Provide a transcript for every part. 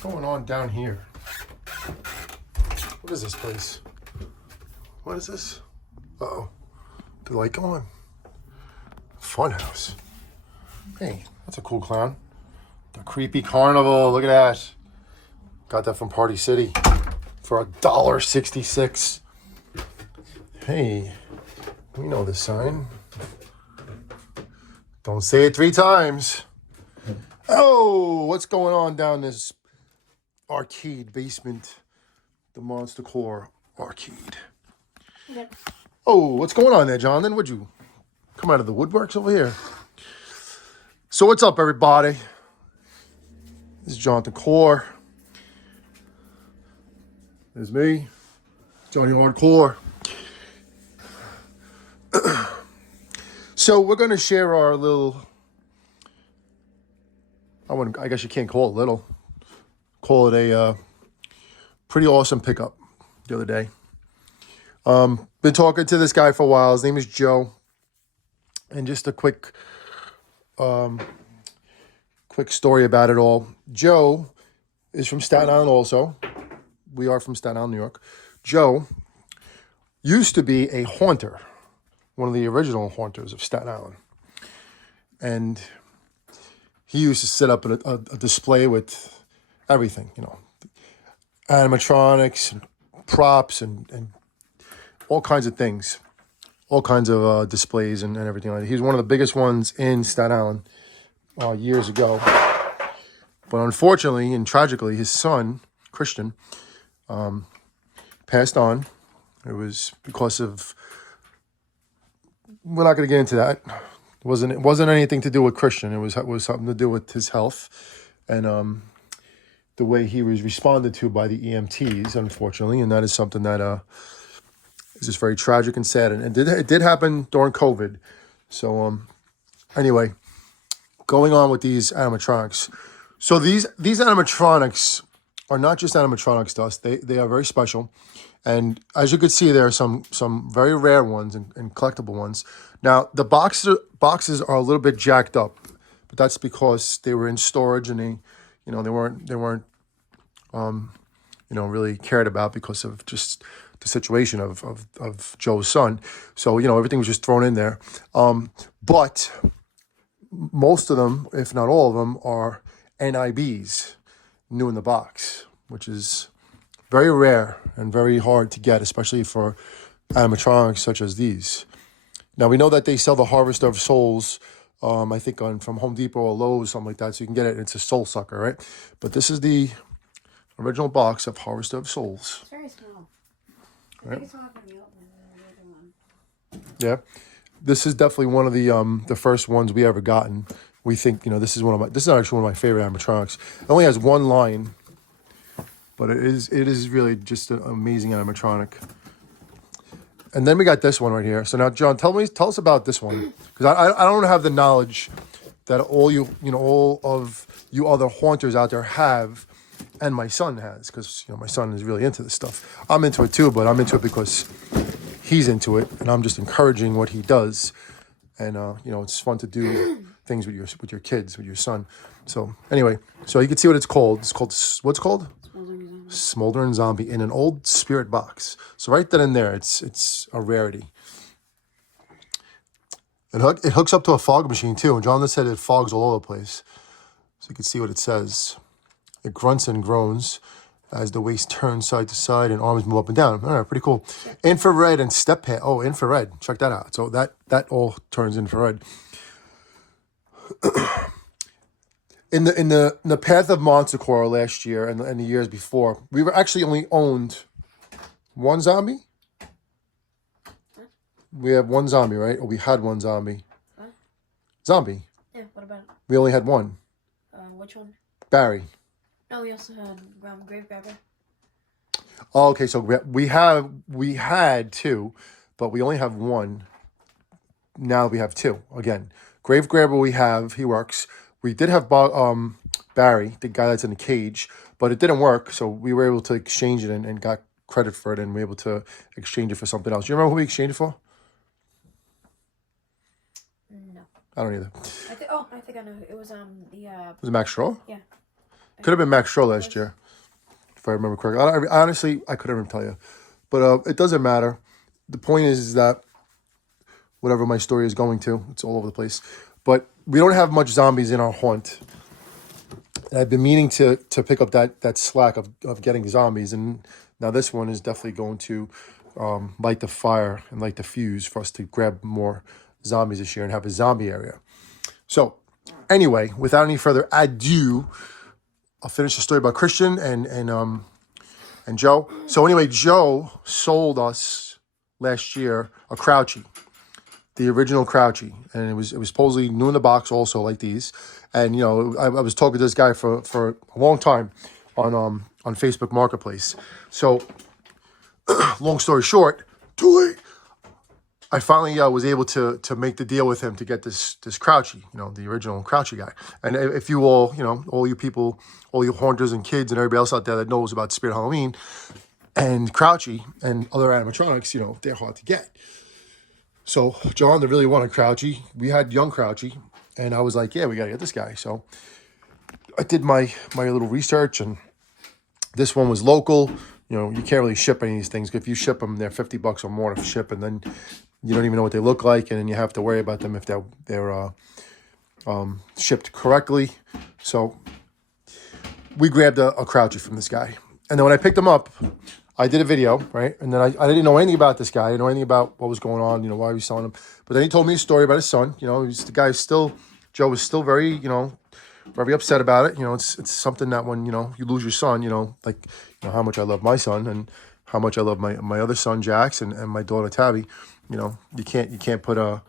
going on down here? What is this place? What is this? Uh-oh. The light go on. Funhouse. Hey, that's a cool clown. The creepy carnival. Look at that. Got that from Party City for $1.66. Hey, we know this sign. Don't say it 3 times. Oh, what's going on down this arcade basement? The Monster Core arcade. Okay. Oh, what's going on there, Jonathan? Would you come out of the woodworks over here? So what's up, everybody? This is Jonathan Core. There's me, Johnny Hardcore. So we're going to share our little, I guess you can't call it little, call it a pretty awesome pickup the other day. Been talking to this guy for a while. His name is Joe. And just a quick story about it all. Joe is from Staten Island also. We are from Staten Island, New York. Joe used to be a haunter, one of the original haunters of Staten Island. And he used to set up a display with everything, animatronics and props and all kinds of things, all kinds of displays and everything like that. He was one of the biggest ones in Staten Island years ago. But unfortunately and tragically, his son, Christian, passed on. It was because of, we're not going to get into that. It wasn't anything to do with Christian. It was something to do with his health and the way he was responded to by the EMTs, unfortunately. And that is something that is just very tragic and sad. And it did happen during COVID. So anyway, going on with these animatronics. So these animatronics are not just animatronics to us. They are very special. And as you could see, there are some very rare ones and collectible ones. Now, the boxes are a little bit jacked up, but that's because they were in storage and they weren't really cared about because of just the situation of Joe's son. So, everything was just thrown in there. But most of them, if not all of them, are NIBs, new in the box, which is very rare and very hard to get, especially for animatronics such as these. Now, we know that they sell the Harvest of Souls, I think from Home Depot or Lowe's, something like that, so you can get it. It's a soul sucker, right? But this is the original box of Harvest of Souls. It's very small. I Right? think it's not going to be open the other one. Yeah. This is definitely one of the first ones we ever gotten. We think, this is actually one of my favorite animatronics. It only has one line, but it is really just an amazing animatronic. And then we got this one right here. So now, John, tell us about this one, because I don't have the knowledge that all of you other haunters out there have, and my son has, because my son is really into this stuff. I'm into it too, but I'm into it because he's into it, and I'm just encouraging what he does. And it's fun to do things with your kids, with your son. So anyway, so you can see what it's called. It's called, what's it called? Smoldering Zombie in an old spirit box. So right then and there, it's a rarity. It hooks up to a fog machine too. And John said it fogs all over the place. So you can see what it says. It grunts and groans as the waist turns side to side and arms move up and down. All right, pretty cool. Infrared and step pad. Oh, infrared. Check that out. So that all turns infrared. In the path of Monster Core last year and the years before, we were actually only owned one zombie. We have one zombie, right? Or we had one zombie. What? Zombie. Yeah, what about it? We only had one. Which one? Barry. No, we also had Grave Grabber. Oh, okay, so we had two, but we only have one. Now we have two. Again, Grave Grabber he works. We did have Barry, the guy that's in the cage, but it didn't work, so we were able to exchange it and got credit for it, and we were able to exchange it for something else. You remember who we exchanged it for? No. I don't either. I think I know. It was Was it Max Straw? Yeah. Could have been Max Stroh last year, if I remember correctly. Honestly, I couldn't even tell you. But it doesn't matter. The point is that whatever my story is going to, it's all over the place. But we don't have much zombies in our haunt. And I've been meaning to pick up that slack of getting zombies. And now this one is definitely going to light the fire and light the fuse for us to grab more zombies this year and have a zombie area. So anyway, without any further ado, I'll finish the story about Christian and Joe. So anyway, Joe sold us last year a Crouchy, the original Crouchy, and it was supposedly new in the box, also like these. And you know, I was talking to this guy for a long time on Facebook Marketplace. So long story short, too late. I finally was able to make the deal with him to get this Crouchy, you know, the original Crouchy guy. And if you all, you know, all you people, all you haunters and kids and everybody else out there that knows about Spirit Halloween and Crouchy and other animatronics, you know, they're hard to get. So John, that really wanted Crouchy, we had young Crouchy, and I was like, yeah, we gotta get this guy. So I did my little research, and this one was local. You know, you can't really ship any of these things. If you ship them, they're $50 or more to ship, and then you don't even know what they look like, and then you have to worry about them if they're shipped correctly. So we grabbed a Crouchy from this guy, and then when I picked him up, I did a video, right? And then I didn't know anything about this guy. I didn't know anything about what was going on, you know, why he was selling him. But then he told me a story about his son. You know, the guy still, Joe was still very, you know, very upset about it. You know, it's something that when, you know, you lose your son, you know, like, you know, how much I love my son and how much I love my other son, Jax, and my daughter, Tabby. You know, you can't put a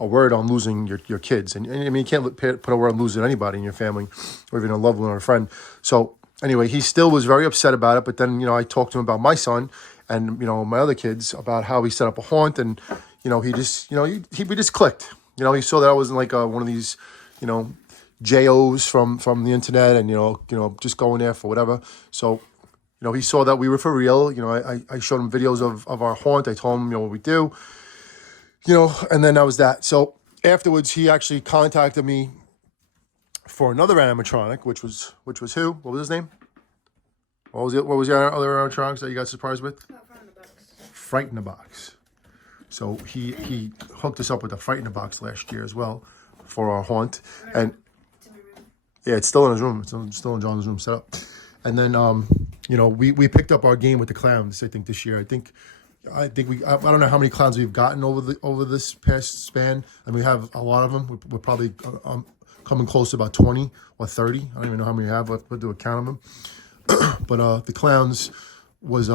word on losing your kids. And I mean, you can't put a word on losing anybody in your family or even a loved one or a friend. So anyway, he still was very upset about it. But then, you know, I talked to him about my son and, you know, my other kids about how he set up a haunt. And, you know, he just, you know, we just clicked. You know, he saw that I wasn't like one of these, you know, JOs from the internet and, you know, just going there for whatever. So, you know, he saw that we were for real. You know, I showed him videos of our haunt. I told him, you know, what we do, you know, and then that was that. So afterwards, he actually contacted me for another animatronic, which was who? What was his name? What was it? What was the other animatronics that you got surprised with? Fright in the Box. So he hooked us up with the Fright in the Box last year as well for our haunt. And yeah, it's still in his room. It's still in John's room set up. And then you know, we picked up our game with the clowns, I think, this year. I think I don't know how many clowns we've gotten over this past span, and we have a lot of them. We're probably coming close to about 20 or 30. I don't even know how many we have. We'll do a count of them. But the clowns was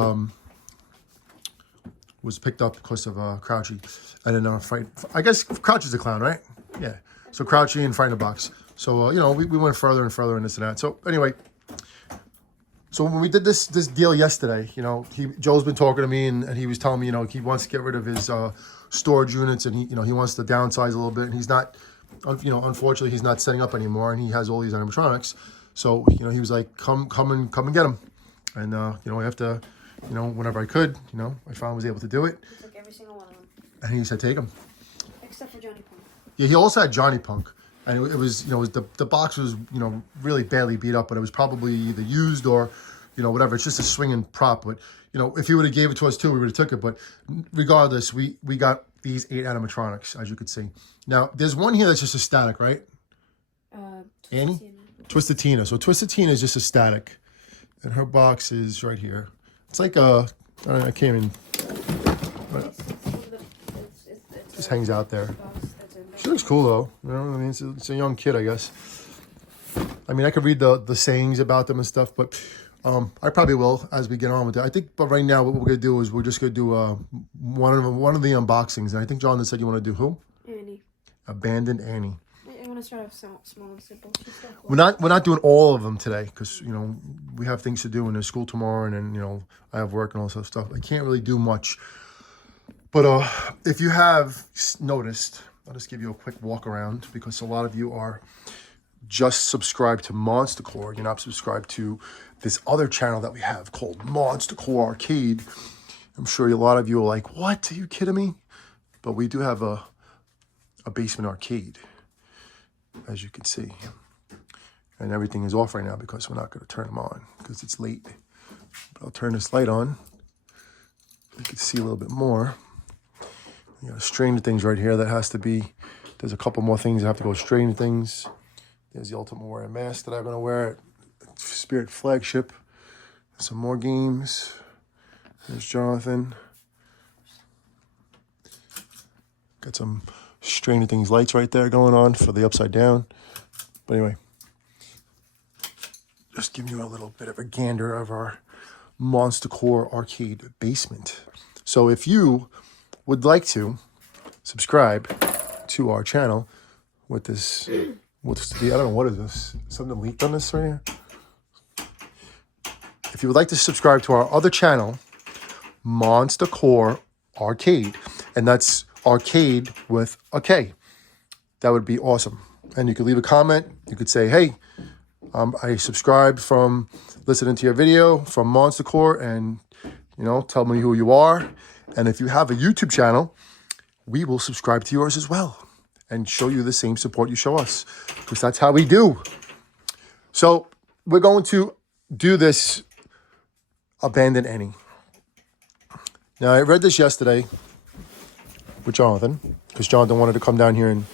picked up because of Crouchy, and then Fright. I guess Crouchy's a clown, right? Yeah. So Crouchy and Fright in the Box. So you know, we went further and further in this and that. So anyway. So when we did this deal yesterday, you know, Joe's been talking to me and he was telling me, you know, he wants to get rid of his storage units and he wants to downsize a little bit, and he's not, you know, unfortunately he's not setting up anymore, and he has all these animatronics. So, you know, he was like, come and get them. And, you know, after, you know, whenever I could, you know, I finally was able to do it. He took every single one of them. And he said, take them. Except for Johnny Punk. Yeah, he also had Johnny Punk. And it was, you know, the box was, you know, really badly beat up, but it was probably either used or, you know, whatever. It's just a swinging prop. But, you know, if he would have gave it to us too, we would have took it. But regardless, we got these 8 animatronics, as you could see. Now, there's one here that's just a static, right? Annie? Twisted Tina. So Twisted Tina is just a static. And her box is right here. It's like I can't even... It just hangs out there. She looks cool, though. You know, I mean, it's a young kid, I guess. I mean, I could read the sayings about them and stuff, but I probably will as we get on with it. I think, but right now, what we're going to do is we're just going to do one of the unboxings. And I think John said you want to do who? Annie. Abandoned Annie. I want to start off small and simple. We're not doing all of them today because, you know, we have things to do in the school tomorrow, and then, you know, I have work and all that stuff. I can't really do much. But if you have noticed, I'll just give you a quick walk around because a lot of you are just subscribed to Monsta Core. You're not subscribed to this other channel that we have called Monsta Core Arcade. I'm sure a lot of you are like, what? Are you kidding me? But we do have a basement arcade, as you can see. And everything is off right now because we're not going to turn them on because it's late. But I'll turn this light on. You can see a little bit more. You got Stranger Things right here that has to be. There's a couple more things that have to go Stranger Things. There's the Ultimate Warrior mask that I'm going to wear at Spirit Flagship. Some more games. There's Jonathan. Got some Stranger Things lights right there going on for the upside down. But anyway, just giving you a little bit of a gander of our Monsta Core arcade basement. So if you would like to subscribe to our channel with this, I don't know, what is this? Something leaked on this right here? If you would like to subscribe to our other channel, Monsta Core Arcade, and that's arcade with a K, that would be awesome. And you could leave a comment. You could say, hey, I subscribed from listening to your video from Monsta Core, and tell me who you are. And if you have a YouTube channel, we will subscribe to yours as well and show you the same support you show us, because that's how we do. So we're going to do this Abandon Annie. Now, I read this yesterday with Jonathan, because Jonathan wanted to come down here and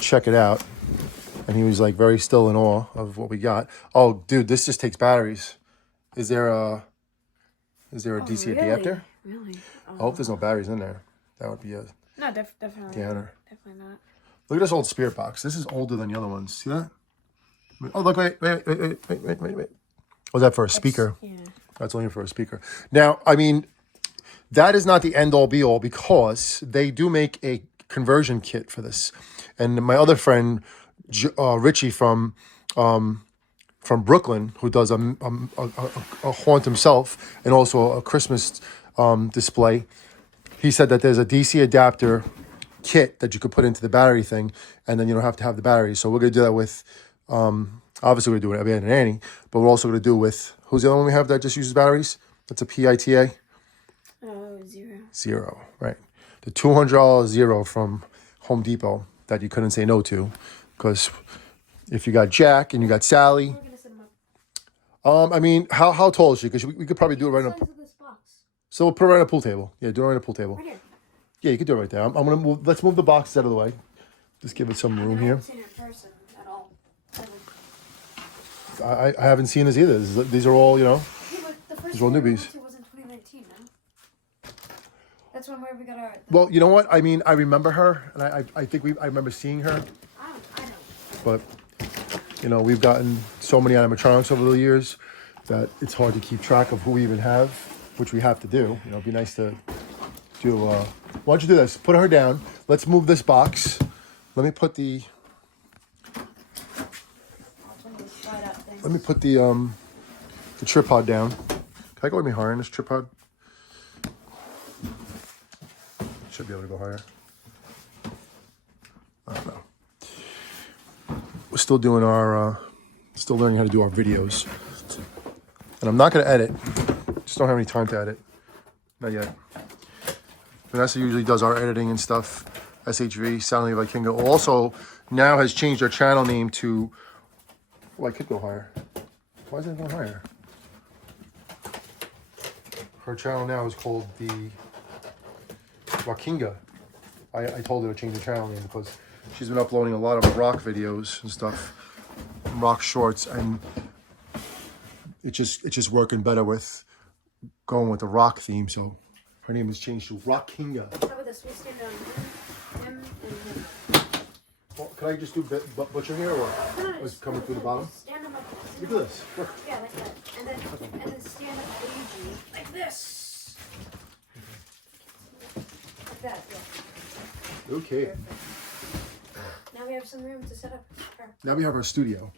check it out. And he was like very still in awe of what we got. Oh, dude, this just takes batteries. Is there a DC adapter? Really? I hope there's no batteries in there. That would be a No, definitely. downer. Definitely not. Look at this old spirit box. This is older than the other ones. See that? Oh, look, wait. Was that for a speaker? Yeah. That's only for a speaker. Now, I mean, that is not the end-all, be-all, because they do make a conversion kit for this. And my other friend, Richie from Brooklyn, who does a haunt himself and also a Christmas display, he said that there's a DC adapter kit that you could put into the battery thing, and then you don't have to have the battery. So we're going to do that with, obviously we're going to do it Abandon Annie, but we're also going to do with, who's the other one we have that just uses batteries? That's a PITA? Zero, right. The $200 Zero from Home Depot that you couldn't say no to, because if you got Jack and you got Sally, I mean, how tall is she? Because we could probably do it right now. So we'll put it right on a pool table. Yeah, do it right on a pool table. Right here. Yeah, you can do it right there. I'm gonna move. Let's move the boxes out of the way. Just give it some room I here. haven't seen her in person at all. I haven't seen this either. These are all, Yeah, but the first These are all one we newbies. went to was in 2019, no? That's when we got our... Well, you know what? I mean, I remember her, and I think I remember seeing her, I know. but we've gotten so many animatronics over the years that it's hard to keep track of who we even have, which we have to do. It'd be nice to do. Why don't you do this? Put her down. Let's move this box. Let me put the. Let me put the tripod down. Can I go any higher in this tripod? Should be able to go higher. I don't know. We're still doing still learning how to do our videos. And I'm not going to edit. Just don't have any time to edit. Not yet. Vanessa usually does our editing and stuff. SHV, Sally Vikingo, also now has changed our channel name to... Oh, I could go higher. Why is it going higher? Her channel now is called the Rockinga. I told her to change the channel name because she's been uploading a lot of rock videos and stuff, rock shorts, and it's just working better with going with the rock theme. So her name has changed to Rockinga. How about this? We stand on him and him. Well, can I just do butcher here, or was it coming through the bottom? Stand him like Look at this. Look. Yeah, like that. And then stand up Luigi like this. Like that, yeah. Okay. Perfect. Now we have some room to set up her. Now we have our studio,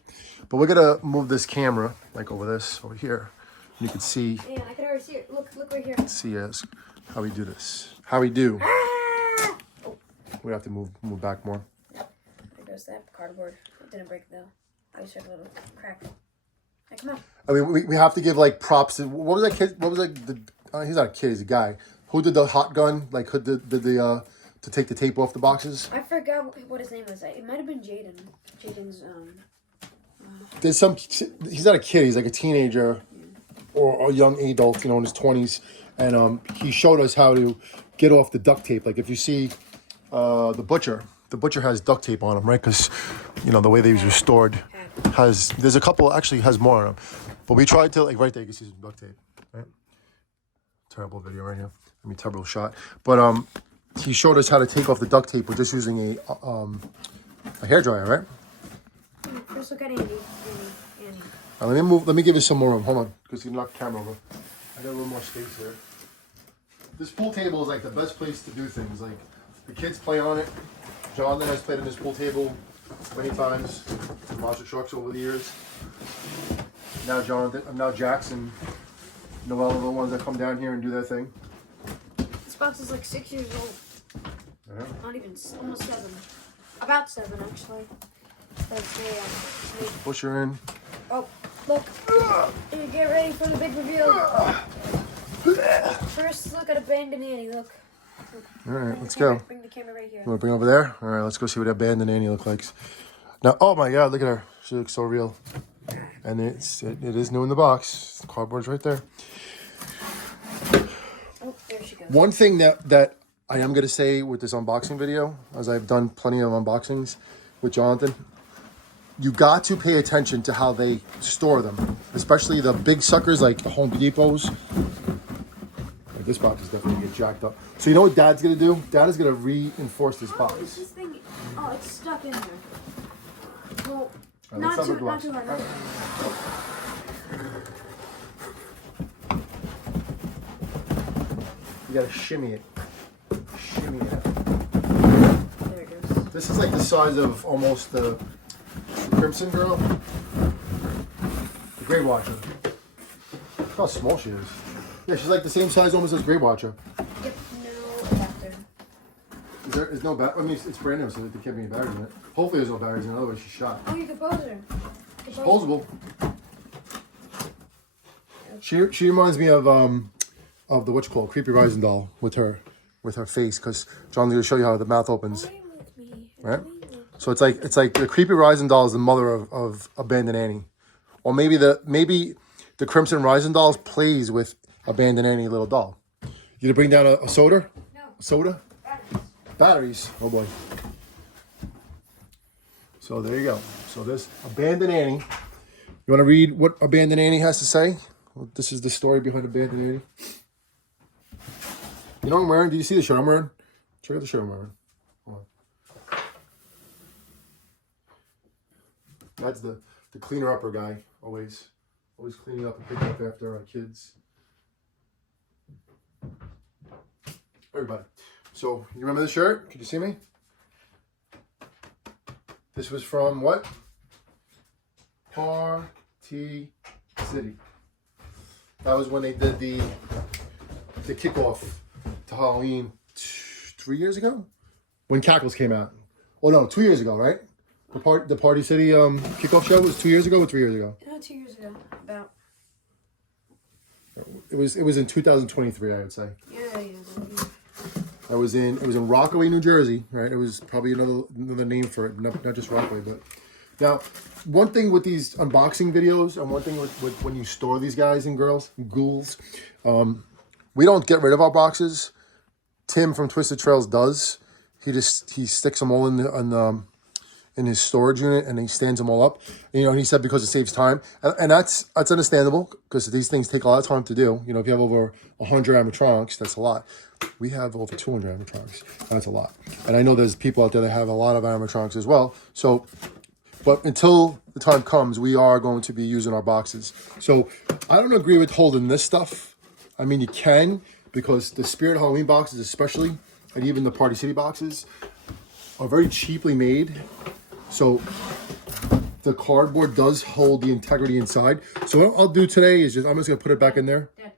but we're gonna move this camera like over here. And you can see. Yeah, I can already see it. Look right here. See us how we do this. How we do. Ah! Oh, We have to move back more. there goes that cardboard. It didn't break though. I just had a little crack. Hey, come on. I mean, we have to give like props to, what was that kid? What was like he's not a kid, he's a guy. Who did the hot gun? Like who did the to take the tape off the boxes? I forgot what his name was. It might have been Jaden. Jaden's There's some. He's not a kid. He's like a teenager or a young adult, you know, in his 20s, and he showed us how to get off the duct tape. Like if you see the butcher has duct tape on him, right? Because you know the way they was restored there's a couple actually has more on them, but we tried to like right there you can see some duct tape, right? Terrible video right here. I mean terrible shot, but he showed us how to take off the duct tape with just using a hairdryer, right? First look at Andy. Let me give you some more room. Hold on, because you knocked the camera over. I got a little more space here. This pool table is like the best place to do things. Like the kids play on it. Jonathan has played on this pool table many times. Monster trucks over the years. Now Jackson, Noel are the ones that come down here and do their thing. This box is like 6 years old. Yeah. Not even, almost 7. About 7 actually. Push her in. Oh, look. Get ready for the big reveal. First look at Abandoned Annie, look. All right, let's go. Bring the camera right here. You want to bring it over there? All right, let's go see what Abandoned Annie looks like. Now, oh my God, look at her. She looks so real. And it is new in the box. The cardboard's right there. Oh, there she goes. One thing that I am going to say with this unboxing video, as I've done plenty of unboxings with Jonathan, you got to pay attention to how they store them, especially the big suckers like Home Depot's. Like this box is definitely going to get jacked up. So you know what Dad's going to do? Dad is going to reinforce this box. This thing, it's stuck in there. Well, Right, not too hard. You got to shimmy it. Shimmy it. There it goes. This is like the size of almost the Crimson Girl. The Grey Watcher. Look how small she is. Yeah, she's like the same size almost as Grey Watcher. Yep, no adapter. There's no battery. I mean, it's brand new, so there can't be any batteries in it. Hopefully there's no batteries in it, otherwise she's shot. Oh, you can pose her. Disposable. She reminds me of the what you call Creepy Rising doll with her face, because John's going to show you how the mouth opens. Right? So it's like the Creepy Rising doll is the mother of Abandoned Annie. Or maybe the Crimson Rising dolls plays with Abandoned Annie little doll. You gonna bring down a soda? No. A soda? Batteries. Oh boy. So there you go. So this Abandoned Annie. You want to read what Abandoned Annie has to say? Well, this is the story behind Abandoned Annie. You know what I'm wearing? Do you see the shirt I'm wearing? Check out the shirt I'm wearing. Hold on. That's the cleaner-upper guy. Always cleaning up and picking up after our kids. Everybody. So, you remember the shirt? Can you see me? This was from what? Party City. That was when they did the kickoff to Halloween 3 years ago? When Cackles came out. Oh no, 2 years ago, right? The Party City kickoff show was 2 years ago or 3 years ago? 2 years ago, about. It was in 2023, I would say. Yeah. It was in Rockaway, New Jersey, right? It was probably another name for it, not just Rockaway, but now one thing with these unboxing videos and one thing with when you store these guys and girls, ghouls, we don't get rid of our boxes. Tim from Twisted Trails does. He sticks them all in his storage unit and he stands them all up. And he said because it saves time, and that's understandable because these things take a lot of time to do. If you have over 100 animatronics, that's a lot. We have over 200 animatronics. That's a lot. And I know there's people out there that have a lot of animatronics as well. So, but until the time comes, we are going to be using our boxes. So I don't agree with holding this stuff. I mean, you can, because the Spirit Halloween boxes especially, and even the Party City boxes, are very cheaply made. So the cardboard does hold the integrity inside. So what I'll do today is I'm just going to put it back in there. Dad.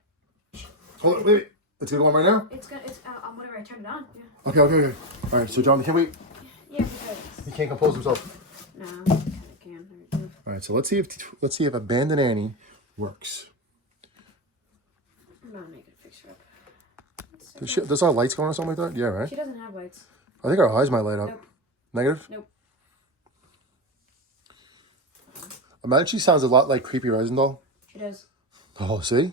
Hold on, wait. It's going to go on right now? It's whatever, I turned it on. Yeah. Okay. All right, so John, can wait? Yeah, because. He can't compose himself. No, I kind of can. All right, so let's see if Abandoned Annie works. I'm not making a fix her up. Does our lights go on or something like that? Yeah, right? She doesn't have lights. I think our eyes might light up. Nope. Negative? Nope. Imagine she sounds a lot like Creepy Resin Doll. She does. Oh, see?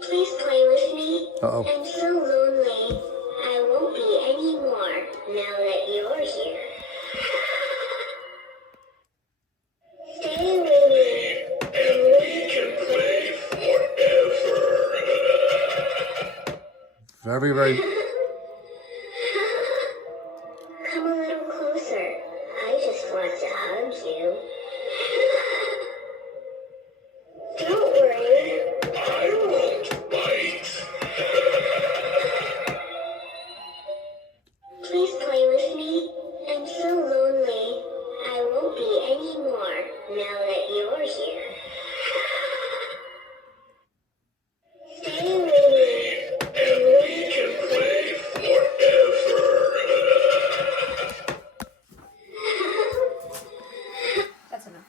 Please play with me. Uh-oh. I'm so lonely. I won't be anymore now that you're here. Stay with me, and we can play forever. Very, very... Come a little closer. I just want to hug you. Don't worry. I won't bite. Please play with me. I'm so lonely. I won't be anymore now that you're here. Stay with me, and we can play forever. That's enough.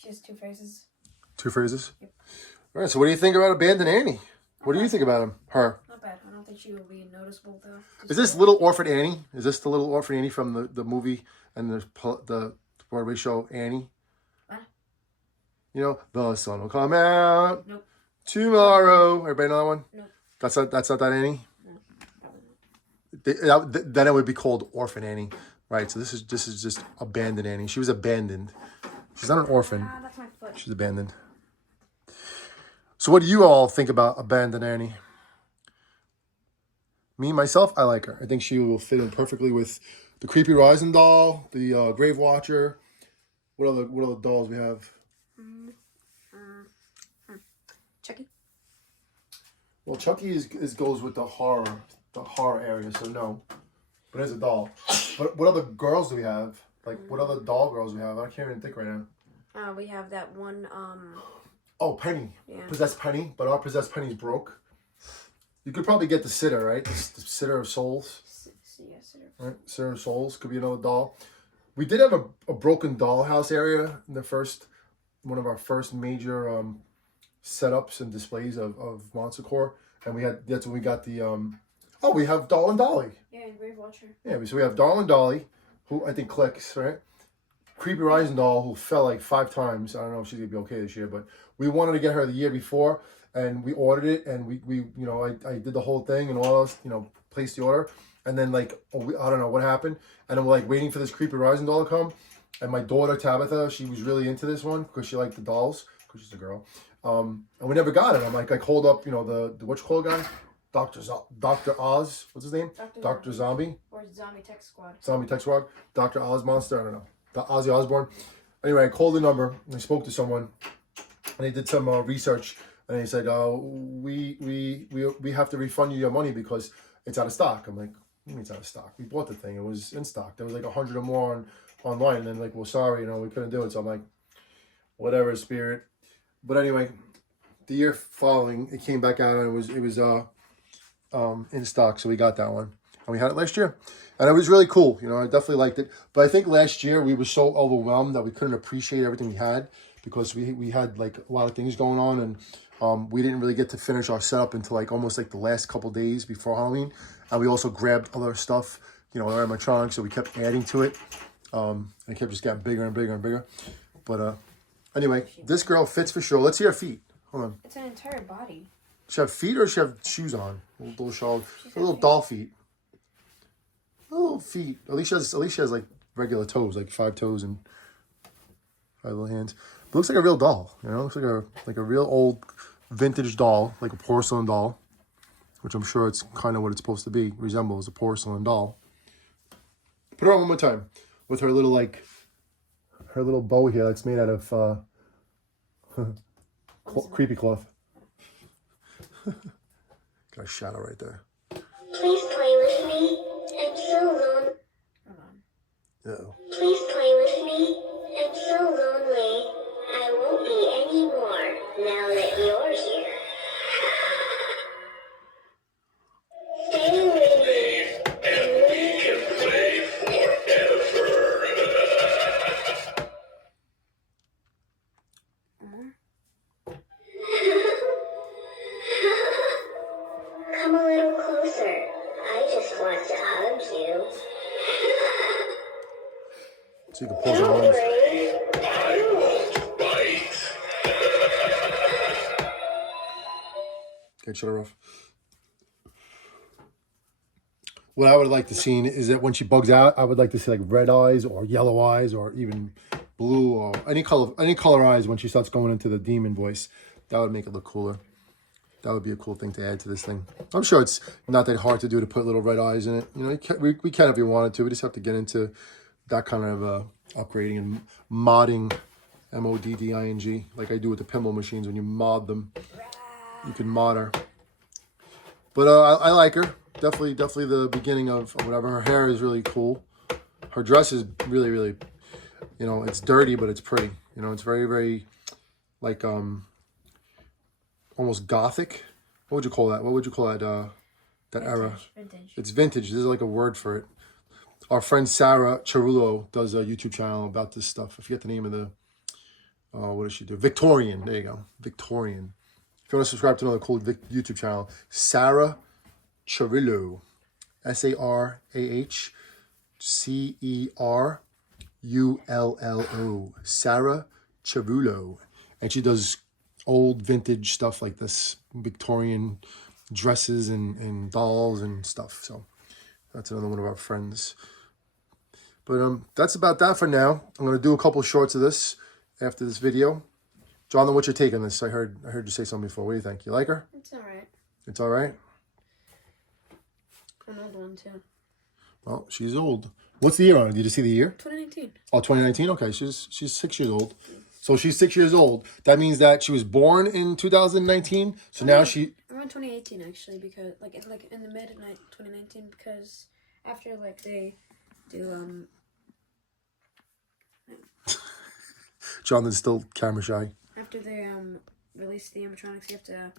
She has two phrases. Two phrases? Yep. All right, so what do you think about Abandoned Annie? What do you think about her? Not bad. I don't think she will be noticeable, though. Is this Little Orphan Annie? Is this the Little Orphan Annie from the movie and the Broadway show Annie? What? You know, the sun will come out Nope. tomorrow. Everybody know that one? Nope. That's not that Annie? Then it would be called Orphan Annie. Right, so this is just Abandoned Annie. She was abandoned. She's not an orphan. Ah, that's my foot. She's abandoned. So what do you all think about Abandoned Annie? Me, myself, I like her. I think she will fit in perfectly with the Creepy Rising doll, the Grave Watcher. What other dolls we have? Chucky? Well, Chucky goes with the horror area, so no. But as a doll. But what other girls do we have? Like, what other doll girls we have? I can't even think right now. We have that one, Oh, Penny. Yeah. Possessed Penny, but our Possessed Penny's broke. You could probably get the Sitter, right? The Sitter of Souls. yeah, Sitter. Right? Sitter of Souls could be another doll. We did have a broken dollhouse area in one of our first major setups and displays of Monsta Core. And that's when we got the, we have Doll and Dolly. Yeah, and Grave Watcher. Yeah, so we have Doll and Dolly, who I think clicks, right? Creepy Rising Doll, who fell like 5 times. I don't know if she's going to be okay this year, but we wanted to get her the year before, and we ordered it, and we I did the whole thing and all else, placed the order, and then I don't know what happened, and then we're like waiting for this Creepy Rising Doll to come, and my daughter Tabitha, she was really into this one because she liked the dolls, because she's a girl, and we never got it. I'm like, I called up, the what you call guy? Dr. Oz, what's his name? Dr. Zombie. Or Zombie Tech Squad. Zombie Tech Squad. Dr. Oz Monster, I don't know. The Ozzy Osbourne. Anyway, I called the number and I spoke to someone, and they did some research, and they said, we have to refund you your money because it's out of stock. I'm like, what do you mean it's out of stock? We bought the thing. It was in stock. There was like 100 or more online, and then like, well, sorry, we couldn't do it. So I'm like, whatever, Spirit. But anyway, the year following, it came back out, and it was in stock, so we got that one, and we had it last year, and it was really cool. I definitely liked it, but I think last year we were so overwhelmed that we couldn't appreciate everything we had because we had like a lot of things going on, and we didn't really get to finish our setup until like almost like the last couple days before Halloween, and we also grabbed other stuff, our animatronics, so we kept adding to it, and it kept just getting bigger and bigger and bigger. But anyway, this girl fits for sure. Let's see her feet. Hold on. It's an entire body. Does she have feet or does she have shoes on? Little shawl, little doll feet. Little feet. At least she has like regular toes, like 5 toes and 5 little hands. But it looks like a real doll. It looks like a real old vintage doll, like a porcelain doll, which I'm sure it's kind of what it's supposed to be. Resembles a porcelain doll. Put her on one more time with her little bow here that's made out of creepy cloth. Got a shadow right there. Please play with me. I'm so lonely. Hold on. Uh-oh. Please play with me. I'm so lonely. I won't be anymore now that you're here. Stay with me, and we can play forever. Come a little closer. I just want to hug you. So you can pose her Don't arms. worry. I Okay, shut her off. What I would like to see is that when she bugs out, I would like to see like red eyes or yellow eyes or even blue or any color eyes when she starts going into the demon voice. That would make it look cooler. That would be a cool thing to add to this thing. I'm sure it's not that hard to do to put little red eyes in it. You know, we can if we wanted to. We just have to get into that kind of upgrading and modding, modding, like I do with the pinball machines. When you mod them, you can mod her. But I like her. Definitely the beginning of whatever. Her hair is really cool. Her dress is really, really, you know, it's dirty, but it's pretty. You know, it's very, very, like, almost gothic. What would you call that? What would you call that, that era? Vintage. It's vintage. There's like a word for it. Our friend Sarah Cerullo does a YouTube channel about this stuff. I forget the name of the, what does she do? Victorian. There you go. Victorian. If you want to subscribe to another cool YouTube channel, Sarah Cerullo, SarCerullo, Sarah Cerullo, and she does old vintage stuff like this, Victorian dresses and dolls and stuff. So that's another one of our friends. But that's about that for now. I'm gonna do a couple shorts of this after this video. Jonathan, what's your take on this? I heard you say something before. What do you think? You like her? It's alright. It's all right. An old one too. Well, she's old. What's the year on it? Did you see the year? 2019. Oh, 2019? Okay, she's 6 years old. So she's 6 years old. That means that she was born in 2019. So now she... Around 2018 actually, because like in the mid of 2019, because after like they do Jonathan's still camera shy. after they release the animatronics, you have to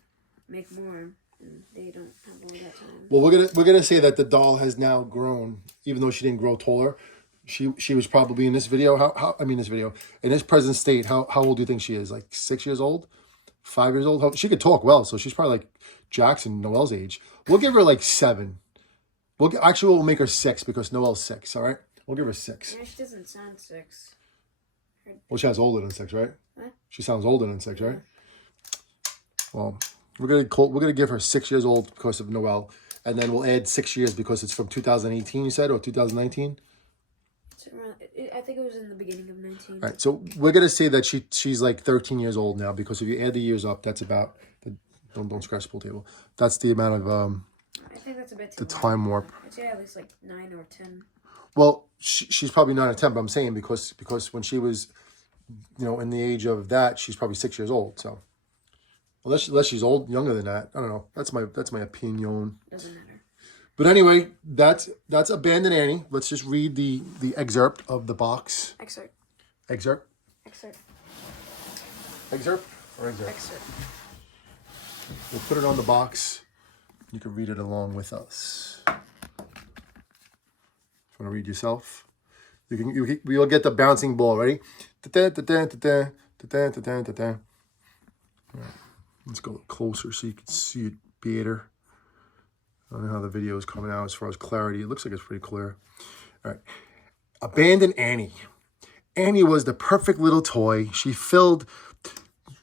make more, and they don't have all that time. Well, we're gonna say that the doll has now grown, even though she didn't grow taller. She was probably in this video. In this present state, how old do you think she is? Like 6 years old, 5 years old? She could talk well, so she's probably like Jackson, Noel's age. We'll give her like 7. We'll make her 6 because Noel's 6. All right, we'll give her 6. Yeah, she doesn't sound 6. Well, she sounds older than 6, right? What? She sounds older than 6, right? Well, we're gonna give her 6 years old because of Noel, and then we'll add 6 years because it's from 2018. You said, or 2019? I think it was in the beginning of 19. All right, so we're gonna say that she's like 13 years old now because if you add the years up, that's about don't scratch the pool table. That's the amount of I think that's a bit the too time warp. I'd say at least like 9 or 10. Well, she's probably 9 or 10, but I'm saying because when she was, you know, in the age of that, she's probably 6 years old. So unless she's younger than that, I don't know. That's my opinion. Doesn't matter. But anyway, that's Abandoned Annie. Let's just read the excerpt of the box. Excerpt. Excerpt. Excerpt. Excerpt or excerpt. Excerpt. We'll put it on the box. You can read it along with us. If you want to read yourself, we'll get the bouncing ball. Ready? All right. Let's go closer so you can see it better. I don't know how the video is coming out as far as clarity. It looks like it's pretty clear. All right. Abandoned Annie. Annie was the perfect little toy. She filled...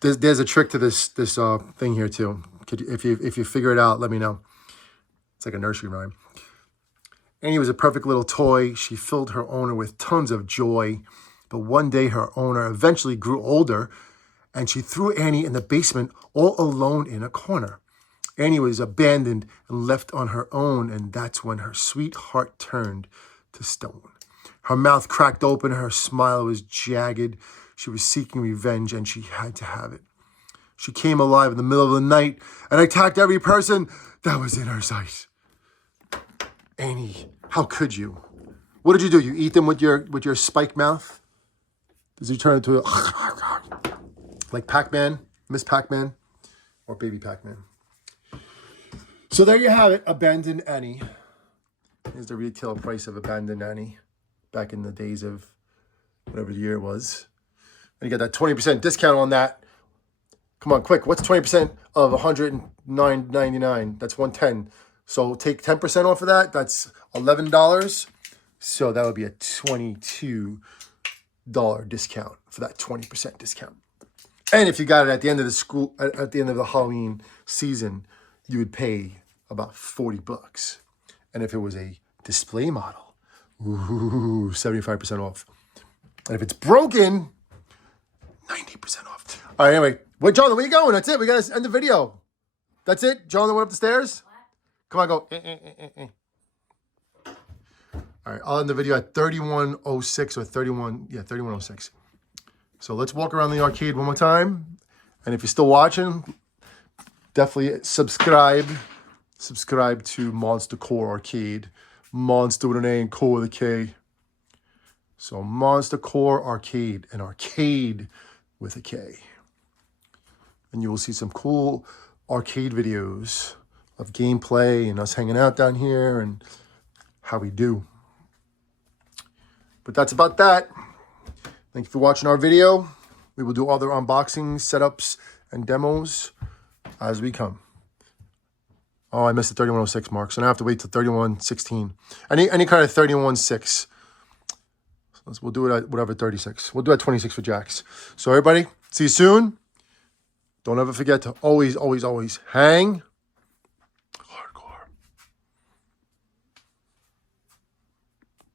There's a trick to this thing here too. If you figure it out, let me know. It's like a nursery rhyme. Annie was a perfect little toy. She filled her owner with tons of joy. But one day her owner eventually grew older and she threw Annie in the basement all alone in a corner. Annie was abandoned and left on her own, and that's when her sweet heart turned to stone. Her mouth cracked open, her smile was jagged. She was seeking revenge, and she had to have it. She came alive in the middle of the night and attacked every person that was in her sight. Annie, how could you? What did you do? You eat them with your spike mouth? Does he turn into like Pac-Man, Miss Pac-Man, or Baby Pac-Man? So there you have it, Abandoned Annie. Here's the retail price of Abandoned Annie back in the days of whatever year it was. And you got that 20% discount on that. Come on, quick. What's 20% of $109.99? That's $110. So take 10% off of that. That's $11. So that would be a $22 discount for that 20% discount. And if you got it at the end of the at the end of the Halloween season, you would pay about $40. And if it was a display model, ooh, 75% off. And if it's broken, 90% off. All right, anyway. Wait, Jonathan, where you going? That's it. We got to end the video. That's it? Jonathan went up the stairs? Come on, go. All right, I'll end the video at 31:06 or 31:06. So let's walk around the arcade one more time. And if you're still watching, definitely subscribe. Subscribe to Monsta Core Arcade. Monsta with an A and Core with a K. So Monsta Core Arcade, an arcade with a K. And you will see some cool arcade videos of gameplay and us hanging out down here and how we do. But that's about that. Thank you for watching our video. We will do other unboxings, setups, and demos as we come. Oh, I missed the 31:06 mark, so now I have to wait till 31:16. Any kind of 31:06. So we'll do it at whatever 36. We'll do it at 26 for Jax. So everybody, see you soon. Don't ever forget to always, always, always hang